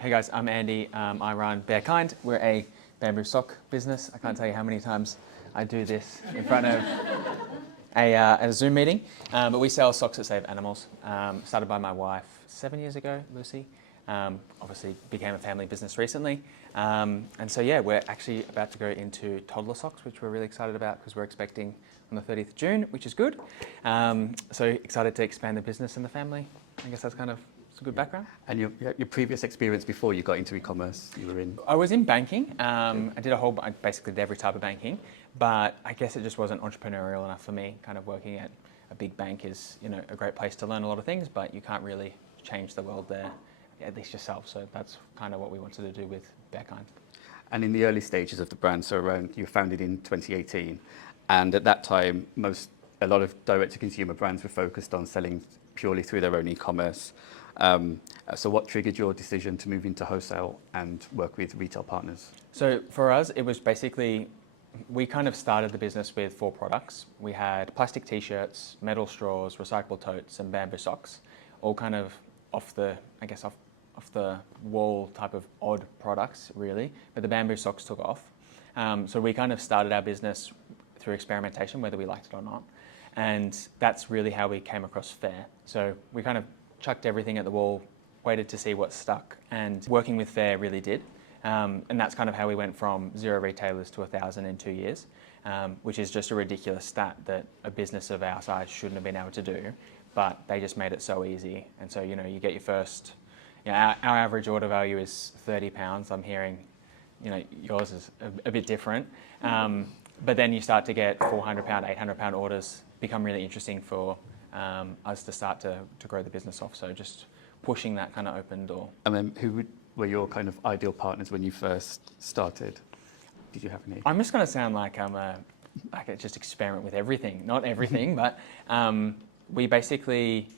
Hey guys, I'm Andy. I run Bear Kind. We're a bamboo sock business. I can't tell you how many times I do this in front of a Zoom meeting. But we sell socks that save animals. Started by my wife 7 years ago, Lucy. Obviously became a family business recently. And so yeah, we're actually about to go into toddler socks, which we're really excited about because we're expecting on the 30th of June, which is good. So excited to expand the business and the family. I guess that's kind of a good background. And your previous experience before you got into e-commerce, you were in? I was in banking. I basically did every type of banking, but I guess it just wasn't entrepreneurial enough for me. Kind of working at a big bank is, a great place to learn a lot of things, but you can't really change the world there, at least yourself. So that's kind of what we wanted to do with Bear Kind. And in the early stages of the brand, so you were founded in 2018, and at that time, a lot of direct-to-consumer brands were focused on selling purely through their own e-commerce. So what triggered your decision to move into wholesale and work with retail partners? So for us, it was basically, we kind of started the business with 4 products. We had plastic t-shirts, metal straws, recyclable totes, and bamboo socks, all kind of off the wall type of odd products, really. But the bamboo socks took off. So we kind of started our business through experimentation, whether we liked it or not. And that's really how we came across Faire. So we kind of chucked everything at the wall, waited to see what stuck, and working with Faire really did. And that's kind of how we went from 0 retailers to 1,000 in 2 years, which is just a ridiculous stat that a business of our size shouldn't have been able to do, but they just made it so easy. And so, you get your first, our average order value is £30. I'm hearing, yours is a bit different. But then you start to get £400, £800 orders, become really interesting for us to start to grow the business off. So just pushing that kind of open door. And then who were your kind of ideal partners when you first started? Did you have any? I'm just going to sound like I just experiment with everything. Not everything, but we basically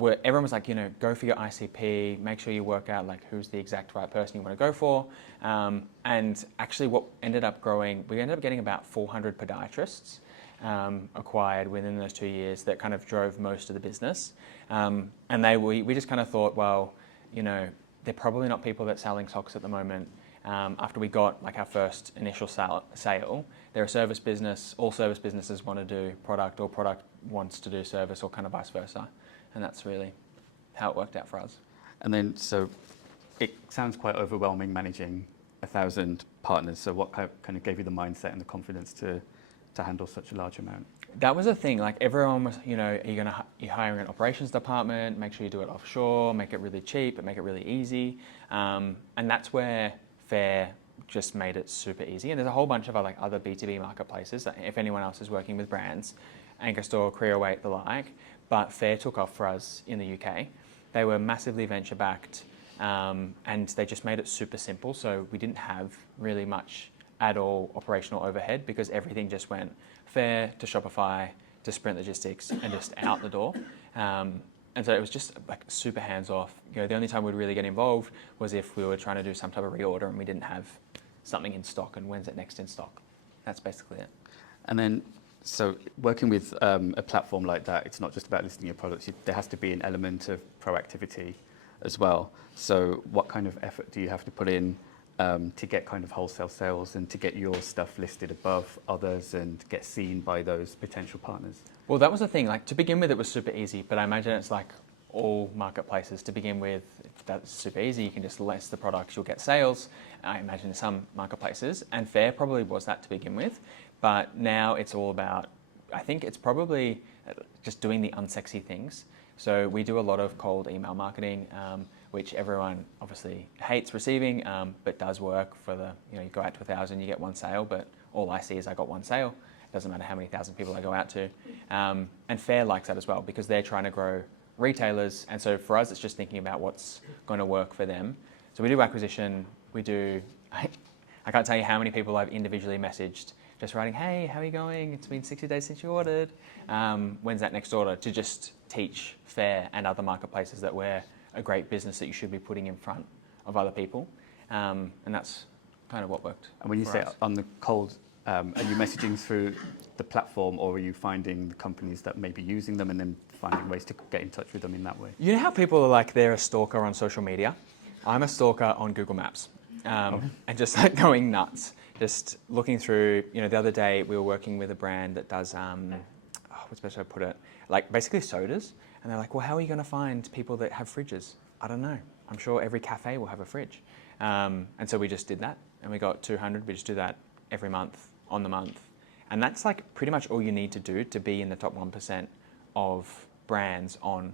everyone was like, go for your ICP, make sure you work out who's the exact right person you want to go for. And actually what ended up growing, we ended up getting about 400 podiatrists acquired within those 2 years that kind of drove most of the business. And we just kind of thought, well, they're probably not people that are selling socks at the moment. After we got our first initial sale, they're a service business. All service businesses want to do product, or product wants to do service, or kind of vice versa. And that's really how it worked out for us. And then, so it sounds quite overwhelming managing 1,000 partners. So what kind of gave you the mindset and the confidence to handle such a large amount? That was a thing. Everyone was, you're hiring an operations department, make sure you do it offshore, make it really cheap, and make it really easy. And that's where Faire just made it super easy. And there's a whole bunch of other B2B marketplaces, if anyone else is working with brands, Anchor Store, Creoweight, the like. But Faire took off for us in the UK. They were massively venture-backed, and they just made it super simple. So we didn't have really much at all operational overhead because everything just went Faire to Shopify to Sprint Logistics and just out the door. And so it was just super hands-off. The only time we'd really get involved was if we were trying to do some type of reorder and we didn't have something in stock, and when's it next in stock. That's basically it. And then, so working with a platform like that, it's not just about listing your products. There has to be an element of proactivity as well. So what kind of effort do you have to put in to get kind of wholesale sales and to get your stuff listed above others and get seen by those potential partners? Well, that was the thing. To begin with, it was super easy, but I imagine it's like all marketplaces. To begin with, if that's super easy, you can just list the products, you'll get sales. I imagine some marketplaces, and Faire probably was that to begin with. But now it's all about, I think it's probably just doing the unsexy things. So we do a lot of cold email marketing, which everyone obviously hates receiving, but does work for you go out to 1,000, you get 1 sale, but all I see is I got 1 sale. It doesn't matter how many thousand people I go out to. And Faire likes that as well because they're trying to grow retailers. And so for us, it's just thinking about what's going to work for them. So we do acquisition, I can't tell you how many people I've individually messaged just writing, hey, how are you going? It's been 60 days since you ordered. When's that next order? To just teach Faire and other marketplaces that we're a great business that you should be putting in front of other people. And that's kind of what worked. And when you say on the cold, are you messaging through the platform, or are you finding the companies that may be using them and then finding ways to get in touch with them in that way? You know how people are they're a stalker on social media? I'm a stalker on Google Maps, and just like going nuts, just looking through. The other day we were working with a brand that does what's the best way to put it? Like basically sodas, and they're like, well, how are you going to find people that have fridges? I don't know. I'm sure every cafe will have a fridge, and so we just did that, and we got 200. We just do that every month on the month, and that's like pretty much all you need to do to be in the top 1% of brands on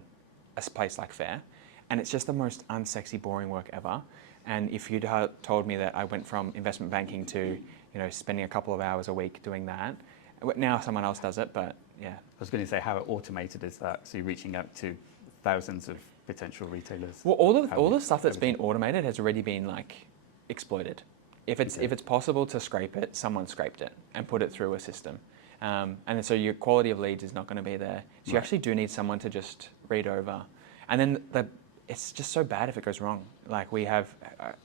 a place like Faire. And it's just the most unsexy, boring work ever. And if you'd told me that I went from investment banking to, spending a couple of hours a week doing that, now someone else does it, but yeah. I was going to say, how automated is that? So you're reaching out to thousands of potential retailers. Well, all the stuff that's been automated has already been like exploited. If it's possible to scrape it, someone scraped it and put it through a system. And so your quality of leads is not going to be there. So you actually do need someone to just read over. And then it's just so bad if it goes wrong. Like I've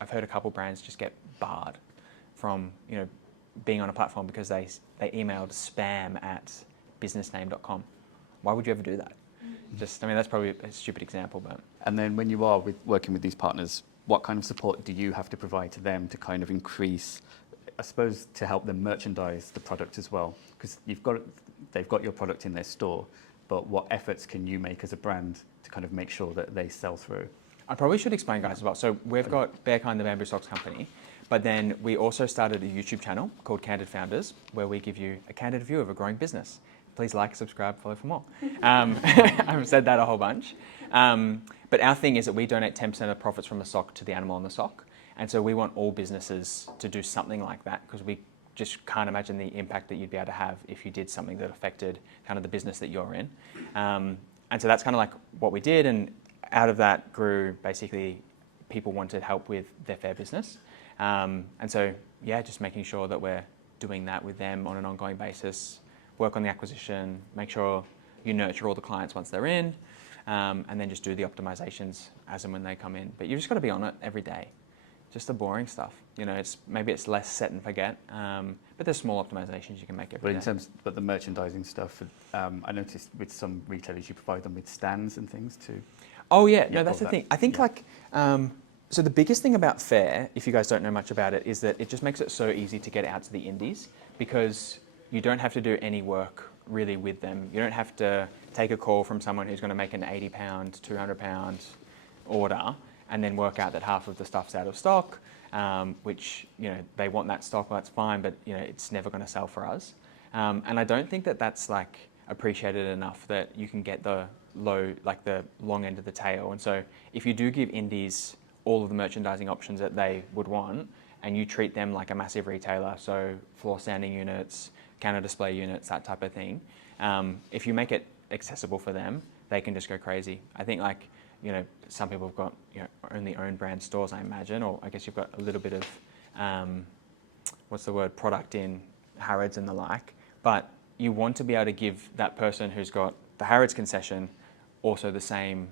heard a couple brands just get barred from, being on a platform because they emailed spam@businessname.com. Why would you ever do that? That's probably a stupid example, but. And then when you are working with these partners, what kind of support do you have to provide to them to kind of increase, I suppose, to help them merchandise the product as well? Because they've got your product in their store, but what efforts can you make as a brand to kind of make sure that they sell through? I probably should explain, guys, as well. So we've got Bearkind, the bamboo stocks company, but then we also started a YouTube channel called Candid Founders, where we give you a candid view of a growing business. Please like, subscribe, follow for more. I've said that a whole bunch. But our thing is that we donate 10% of profits from the stock to the animal in the stock. And so we want all businesses to do something like that, because we just can't imagine the impact that you'd be able to have if you did something that affected kind of the business that you're in. And so that's kind of like what we did. And out of that grew basically people wanted help with their Faire business. And so, just making sure that we're doing that with them on an ongoing basis, work on the acquisition, make sure you nurture all the clients once they're in, and then just do the optimizations as and when they come in. But you've just got to be on it every day. Just the boring stuff. Maybe it's less set and forget, but there's small optimizations you can make every day. But the merchandising stuff, I noticed with some retailers you provide them with stands and things too. Oh yeah, no, that's the thing. I think so the biggest thing about Faire, if you guys don't know much about it, is that it just makes it so easy to get out to the indies, because you don't have to do any work really with them. You don't have to take a call from someone who's going to make an £80, £200 order and then work out that half of the stuff's out of stock, which, they want that stock, well, that's fine, but, it's never going to sell for us. And I don't think that that's like appreciated enough, that you can get the long end of the tail. And so if you do give indies all of the merchandising options that they would want, and you treat them like a massive retailer, so floor standing units, counter display units, that type of thing, if you make it accessible for them, they can just go crazy. I think some people have got only own brand stores, I imagine, or I guess you've got a little bit of product in Harrods and the like, but you want to be able to give that person who's got the Harrods concession also the same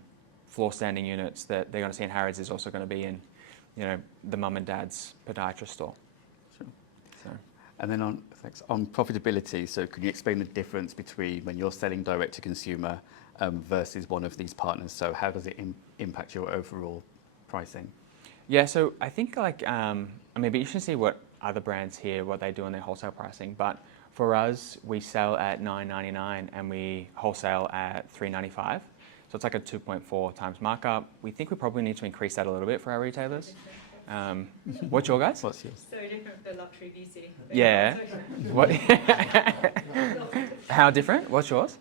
floor standing units that they're going to see in Harrods is also going to be in the mum and dad's podiatrist store. Sure. So. And then on profitability, so can you explain the difference between when you're selling direct to consumer versus one of these partners? So how does it impact your overall pricing? Yeah, so I think but you should see what other brands here, what they do on their wholesale pricing. But for us, we sell at $9.99 and we wholesale at $3.95. So it's like a 2.4 times markup. We think we probably need to increase that a little bit for our retailers. What's your guys? What's yours? So different for luxury beauty. Yeah. What? How different? What's yours?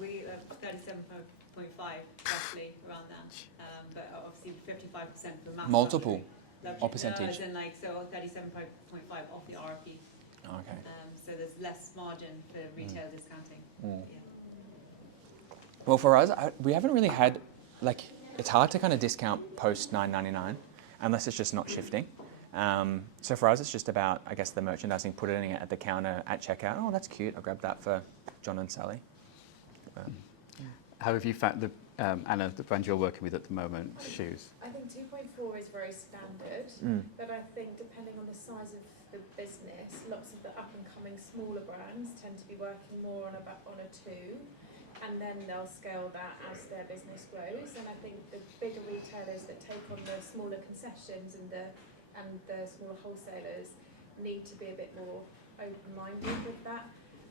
We 37.5 roughly around that. But obviously 55% for mass. Multiple luxury. or percentage? As in 37.5 off the RRP. Okay. So there's less margin for retail discounting. Yeah. Well, for us, we haven't really had, it's hard to kind of discount post $9.99 unless it's just not shifting. So for us, it's just about, I guess, the merchandising, putting it at the counter at checkout. Oh, that's cute. I'll grab that for John and Sally. How have you found Anna, the brand you're working with at the moment, shoes? I think 2.4 is very standard, but I think depending on the size of the business, lots of the up and coming smaller brands tend to be working more on a 2. and then they'll scale that as their business grows. And I think the bigger retailers that take on the smaller concessions and the smaller wholesalers need to be a bit more open-minded with that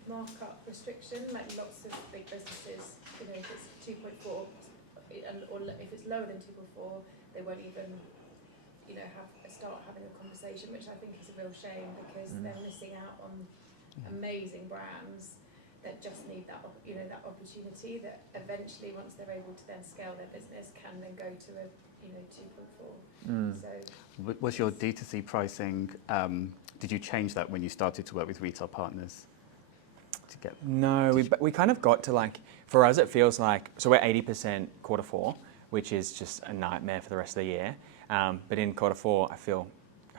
markup restriction. Like lots of big businesses, you know, if it's 2.4 or if it's lower than 2.4, they won't even, you know, start having a conversation, which I think is a real shame because they're missing out on amazing brands that just need that, you know, that opportunity that eventually, once they're able to then scale their business, can then go to a, you know, 2.4. So, was your D2C pricing? Did you change that when you started to work with retail partners? To get No, we kind of got to like, for us it feels like, so we're 80% Q4, which is just a nightmare for the rest of the year. But in Q4, I feel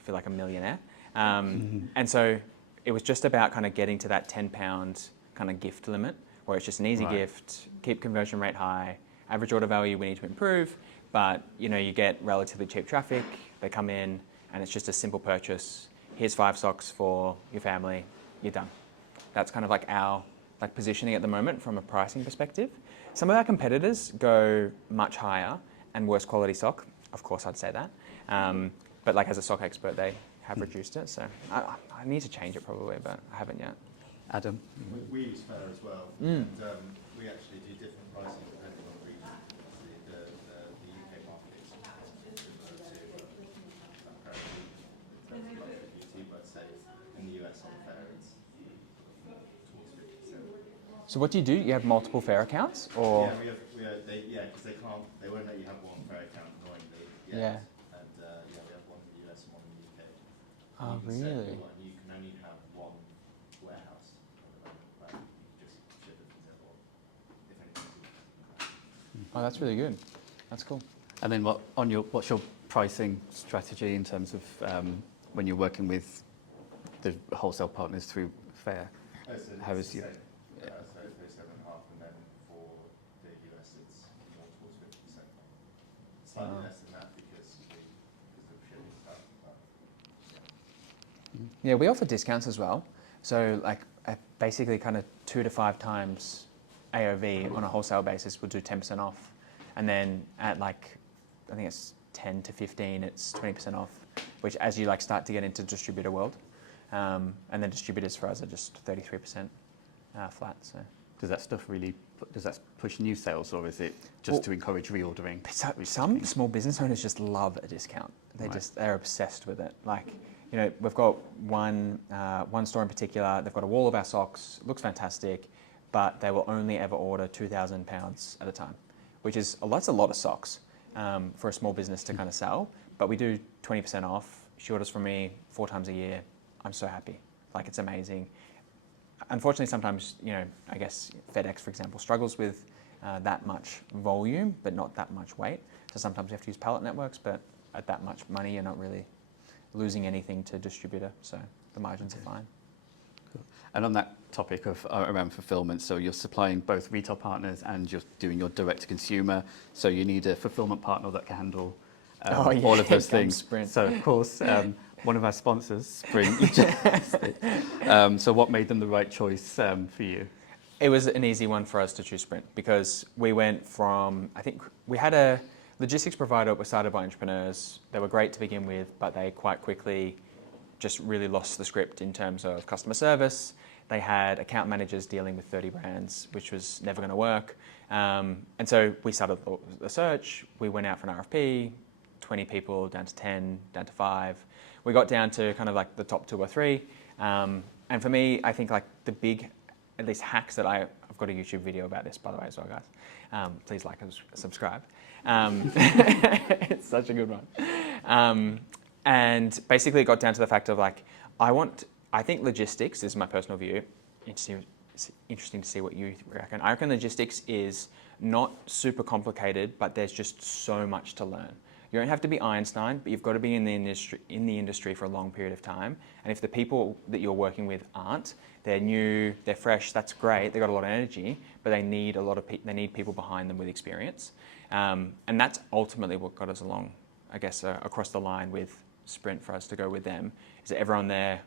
like a millionaire. And so it was just about kind of getting to that £10 kind of gift limit, where it's just an easy gift, keep conversion rate high, average order value we need to improve, but you know, you get relatively cheap traffic, they come in and it's just a simple purchase. Here's 5 socks for your family, you're done. That's kind of like our positioning at the moment from a pricing perspective. Some of our competitors go much higher and worse quality sock. Of course, I'd say that. But like as a sock expert, they have reduced it. So I need to change it probably, but I haven't yet. Adam? We use Faire as well, and we actually do different pricing depending on the region. The UK market is similar to apparently in terms of luxury beauty, but say in the US on Faire it's towards 50%. So what do? You have multiple Faire accounts, or? Yeah, because they won't let you have one Faire account annoyingly. Yeah. And we have one in the US and one in the UK. Oh, And you can set really? one, you can only have one warehouse at the moment, but you just ship it from there, or if anything. Oh, that's really good. That's cool. And then what's your pricing strategy in terms of when you're working with the wholesale partners through Faire? How is your? So it's 7.5, and then for the US it's more towards 50%. Slightly less than that because of shipping stuff. But, Yeah, we offer discounts as well. So like basically kind of 2 to 5 times AOV on a wholesale basis we'll do 10% off. And then at like, I think it's 10 to 15, it's 20% off, which as you like start to get into distributor world. And then distributors for us are just 33% flat. So Does that push new sales, or is it just to encourage reordering? some small business owners just love a discount. They're obsessed with it. Like, you know, we've got one store in particular. They've got a wall of our socks. It looks fantastic, but they will only ever order £2,000 at a time, which is that's a lot of socks for a small business to kind of sell. But we do 20% off. She orders from me 4 times a year. I'm so happy. Like, it's amazing. Unfortunately, sometimes, you know, I guess FedEx, for example, struggles with that much volume, but not that much weight. So sometimes you have to use pallet networks, but at that much money, you're not really losing anything to distributor. So the margins are fine. Cool. And on that topic of around fulfillment, so you're supplying both retail partners and you're doing your direct to consumer. So you need a fulfillment partner that can handle all of those things. Sprint. So of course, one of our sponsors, Sprint. So what made them the right choice for you? It was an easy one for us to choose Sprint because we went from, I think we had a logistics provider that was started by entrepreneurs. They were great to begin with, but they quite quickly just really lost the script in terms of customer service. They had account managers dealing with 30 brands, which was never going to work. And so we started the search. We went out for an RFP, 20 people down to 10, down to 5. We got down to kind of like the top 2 or 3. And for me, I think like the big, at least hacks that I've got a YouTube video about this, by the way, as well, guys. Please like and subscribe. It's such a good one. And basically it got down to the fact of like, I think logistics is my personal view. It's interesting to see what you reckon. I reckon logistics is not super complicated, but there's just so much to learn. You don't have to be Einstein, but you've got to be in the industry for a long period of time. And if the people that you're working with aren't, they're new, they're fresh, that's great. They've got a lot of energy, but they need they need people behind them with experience. And that's ultimately what got us along, I guess, across the line with Sprint for us to go with them. Is that everyone there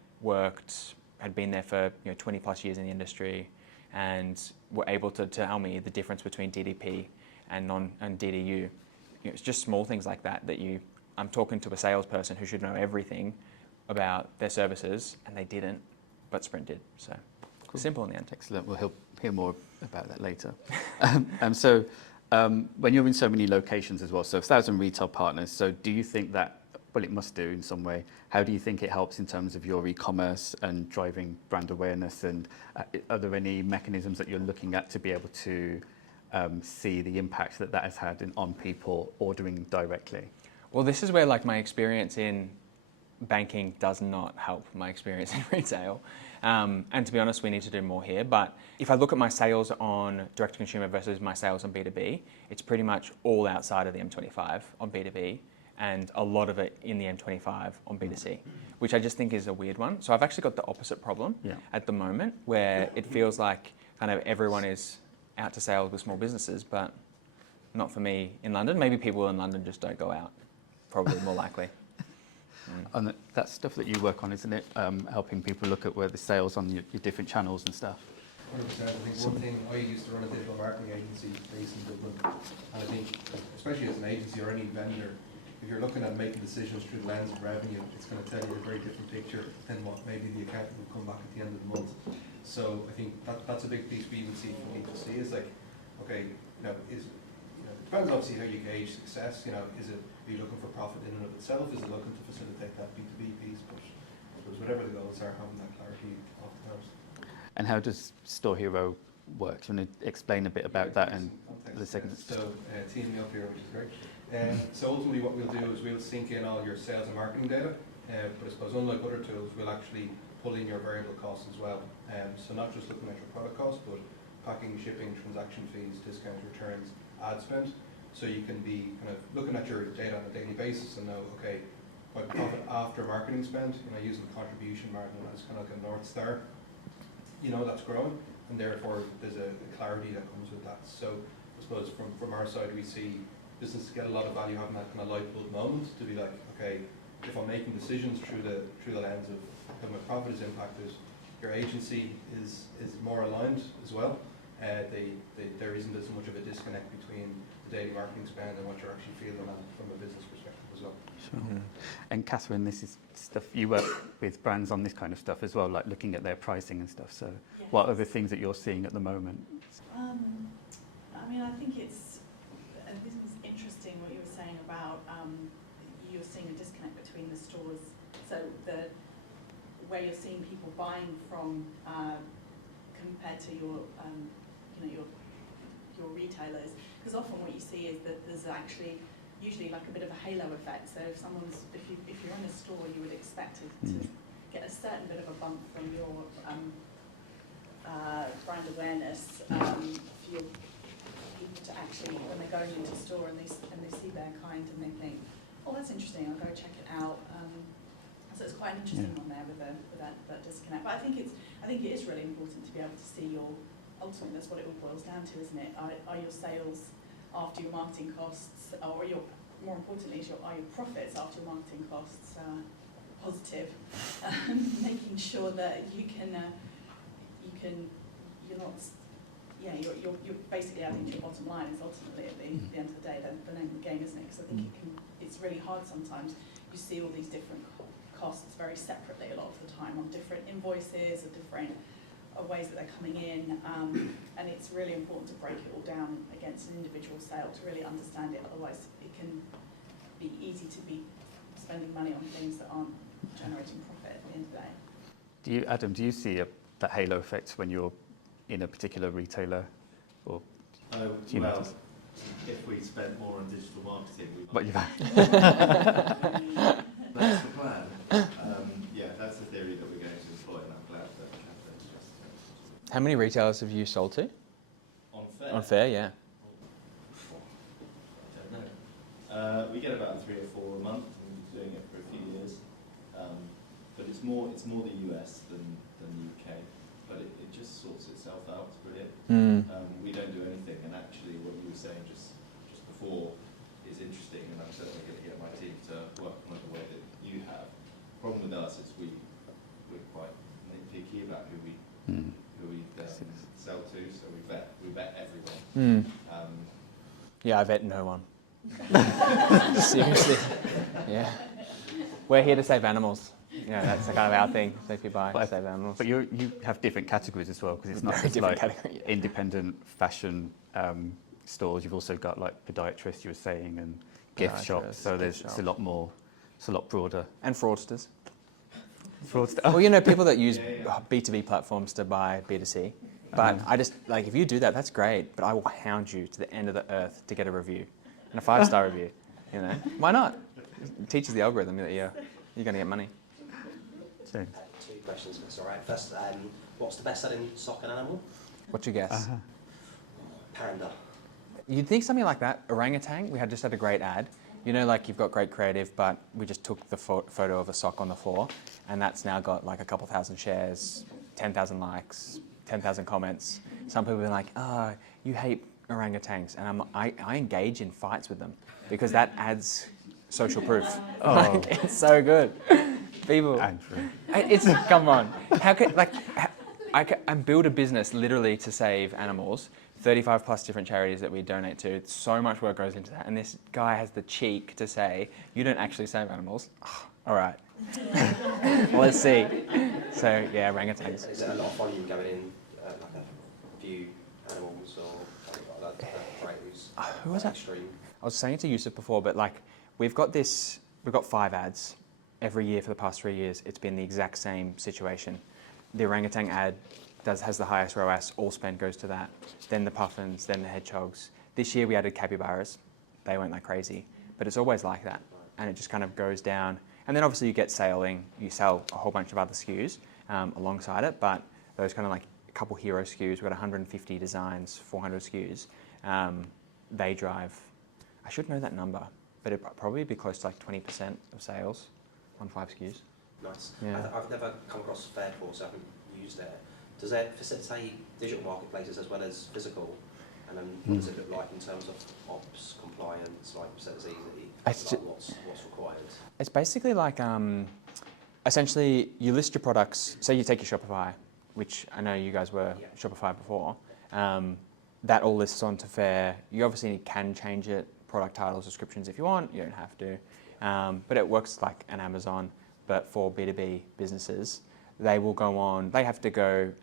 had been there for 20 plus years in the industry, and were able to tell me the difference between DDP and DDU. It's just small things like that I'm talking to a salesperson who should know everything about their services, and they didn't, but Sprint did. So Cool. simple in the end. Excellent. We'll hear more about that later. When you're in so many locations as well, so 1,000 retail partners, so do you think that, well, it must do in some way, how do you think it helps in terms of your e-commerce and driving brand awareness? And are there any mechanisms that you're looking at to be able to see the impact that has had on people ordering directly? Well, this is where my experience in banking does not help my experience in retail. And to be honest, we need to do more here. But if I look at my sales on direct-to-consumer versus my sales on B2B, it's pretty much all outside of the M25 on B2B and a lot of it in the M25 on B2C, which I just think is a weird one. So I've actually got the opposite problem at the moment, where it feels like kind of everyone is out to sales with small businesses, but not for me in London. Maybe people in London just don't go out, probably more likely. And that's stuff that you work on, isn't it? Helping people look at where the sales on your different channels and stuff. 100%. I think one thing, I used to run a digital marketing agency based in Dublin, and I think, especially as an agency or any vendor, if you're looking at making decisions through the lens of revenue, it's going to tell you a very different picture than what maybe the accountant will come back at the end of the month. So I think that's a big piece we would see for me to see is like, okay, it depends obviously how you gauge success. Are you looking for profit in and of itself? Is it looking to facilitate that B2B piece? But I suppose whatever the goals are, having that clarity oftentimes. And how does Store Hero work? Do you want to explain a bit about that and the segments? So teaming me up here, which is great. So ultimately what we'll do is we'll sync in all your sales and marketing data, but I suppose unlike other tools, we'll actually pull in your variable costs as well. So not just looking at your product cost, but packing, shipping, transaction fees, discount returns, ad spend. So you can be kind of looking at your data on a daily basis and know, okay, my profit after marketing spend, using the contribution margin as kind of like a North Star, that's growing, and therefore there's a clarity that comes with that. So I suppose from our side, we see businesses get a lot of value having that kind of light bulb moment to be like, okay, if I'm making decisions through the lens of how my profit is impacted, your agency is more aligned as well. There isn't as much of a disconnect between the daily marketing spend and what you're actually feeling from a business perspective as well. Sure. And Catherine, this is stuff you work with brands on this kind of stuff as well, like looking at their pricing and stuff. So Yes. what are the things that you're seeing at the moment? I think this is interesting what you were saying about you're seeing a disconnect between the stores. So where you're seeing people buying from compared to your retailers, because often what you see is that there's actually usually like a bit of a halo effect. So if you're in a store, you would expect to get a certain bit of a bump from your brand awareness for your people to actually, when they're going into a store and they see their kind and they think, oh, that's interesting, I'll go check it out. So it's quite an interesting one there with that disconnect. But I think it is really important to be able to see ultimately that's what it all boils down to, isn't it? Are your sales after your marketing costs, or more importantly, are your profits after your marketing costs positive? Making sure that you're basically adding to your bottom line is ultimately at the end of the day the name of the game, isn't it? Because I think it's really hard sometimes. You see all these different costs very separately a lot of the time on different invoices or different ways that they're coming in, and it's really important to break it all down against an individual sale to really understand it. Otherwise, it can be easy to be spending money on things that aren't generating profit at the end of the day. Adam, do you see that halo effect when you're in a particular retailer? Or do you notice? If we spent more on digital marketing, we What might. you've That's the plan. That's the theory that we're going to employ, and I'm glad that Catherine's just. How many retailers have you sold to? On Faire? On Faire, yeah. I don't know. We get about 3 or 4 a month, and we've been doing it for a few years. But it's more the US than the UK. But it just sorts itself out. It's brilliant. We don't do anything, and actually, what you were saying just before is interesting, and I'm certainly going to get my team to work on it the way that you have. The problem with us is we're quite nitpicky about who we sell to, so we vet everyone. Yeah, I vet no one. Seriously. Yeah. We're here to save animals. Yeah, that's kind of our thing. So if you buy, save animals. But you have different categories as well, because it's not Very just different like category, yeah. independent fashion stores. You've also got like podiatrists, you were saying, and gift shops. So it's a lot more. It's a lot broader. And fraudsters. Fraudster. Well, you know, people that use B2B platforms to buy B2C. But I just, like, if you do that, that's great. But I will hound you to the end of the earth to get a review. And a 5-star review. You know, why not? It teaches the algorithm that you're going to get money. James. 2 questions, if it's all right. First, what's the best-selling sock and animal? What's your guess? Panda. You'd think something like that. Orangutan, we just had a great ad. You know, like you've got great creative, but we just took the photo of a sock on the floor, and that's now got like a couple thousand shares, 10,000 likes, 10,000 comments. Some people are like, "Oh, you hate orangutans," and I engage in fights with them because that adds social proof. Oh. Like, it's so good. People, Andrew. it's come on. How can I build a business literally to save animals. 35 plus different charities that we donate to. So much work goes into that. And this guy has the cheek to say, you don't actually save animals. Oh, all right. Well, let's see. So, yeah, orangutans. Is there a lot of volume going in, like a few animals or something like that? Who was that? Extreme. I was saying to Yusuf before, but like, we've got 5 ads. Every year for the past 3 years, it's been the exact same situation. The orangutan ad has the highest ROAS, all spend goes to that. Then the puffins, then the hedgehogs. This year we added capybaras. They went like crazy. But it's always like that. And it just kind of goes down. And then obviously you get sailing. You sell a whole bunch of other SKUs alongside it. But those kind of like a couple hero SKUs, we've got 150 designs, 400 SKUs. They drive, I should know that number, but it'd probably be close to like 20% of sales on 5 SKUs. Nice. Yeah. I've never come across Faire before, so I haven't used it. Does it facilitate digital marketplaces as well as physical? And then what does it look like in terms of ops, compliance, like you said, it's easy, like what's required? It's basically like, essentially you list your products, say you take your Shopify, which I know you guys were Shopify before, that all lists onto Faire. You obviously can change it, product titles, descriptions if you want, you don't have to, but it works like an Amazon, but for B2B businesses. They will go on, they have to get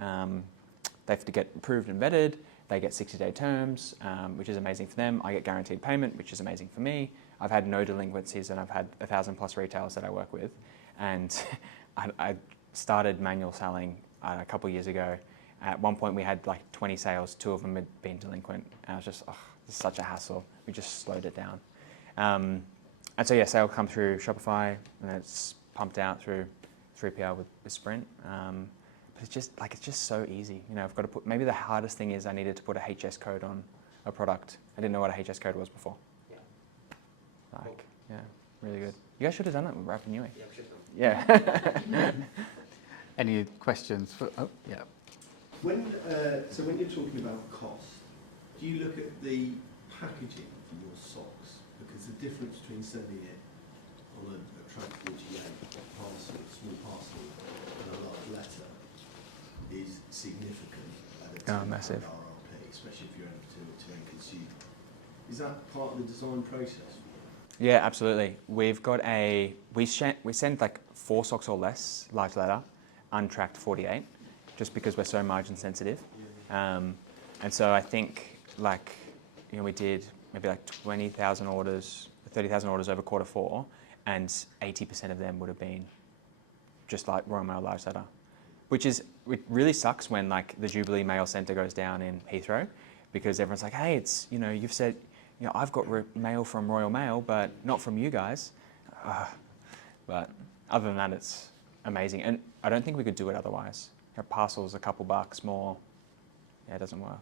approved and vetted, they get 60-day terms, which is amazing for them. I get guaranteed payment, which is amazing for me. I've had no delinquencies and I've had 1,000 plus retailers that I work with. And I started manual selling a couple of years ago. At one point we had like 20 sales, 2 of them had been delinquent. And I was just, this is such a hassle. We just slowed it down. And so yeah, sale come through Shopify and then it's pumped out through 3PL with Sprint, but it's just so easy. You know, I've got to put. Maybe the hardest thing is I needed to put a HS code on a product. I didn't know what a HS code was before. Yeah. Like, yeah, really good. You guys should have done it with Rapid Newey. Yeah, we should have. Yeah. Any questions? Yeah. When you're talking about cost, do you look at the packaging for your socks? Because the difference between sending it on a transport parcel, small parcel, and a large letter is significant at a Massive. RRP, especially if you're to end consumer. Is that part of the design process? Yeah, absolutely. We've got we send like 4 socks or less, large letter, untracked 48, just because we're so margin sensitive. And so I think we did maybe like 20,000 orders, 30,000 orders over Q4, and 80% of them would have been just like Royal Mail large letter, it really sucks when like the Jubilee Mail Centre goes down in Heathrow, because everyone's like, hey, it's, you've said, I've got mail from Royal Mail, but not from you guys. But other than that, it's amazing. And I don't think we could do it otherwise. Our parcel's a couple bucks more. Yeah, it doesn't work.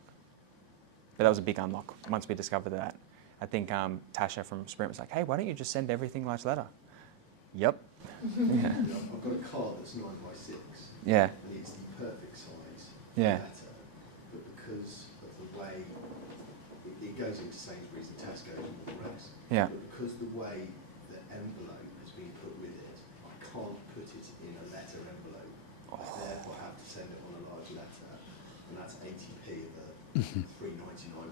But that was a big unlock once we discovered that. I think Tasha from Sprint was like, hey, why don't you just send everything large letter? Yep. Yeah. I've got a car that's 9x6. Yeah. And it's the perfect size Yeah. letter, but because of the way it goes into Sainsbury's and Tesco's and all the rest, Yeah. but because the way the envelope has been put with it, I can't put it in a letter envelope. I therefore have to send it on a large letter, and that's that's 80p of a £3.99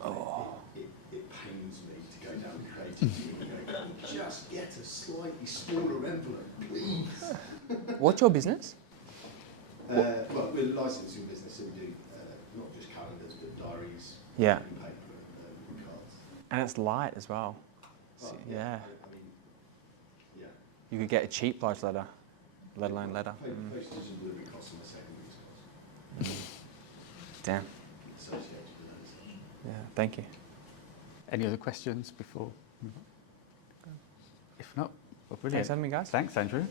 product. It pains me to go down the creative team and go, can we just get a slightly smaller envelope, please? What's your business? Well, we're a licensing business, so we do not just calendars, but diaries, Yeah. and paper, and cards. And it's light as well. Well, Yeah. I mean, yeah. You could get a cheap large letter, let alone letter. Postage and delivery costs in the second week's cost. Damn. Associated with those. Yeah, thank you. Any other questions before? If not, well, brilliant. Thanks for having me, guys. Thanks, Andrew.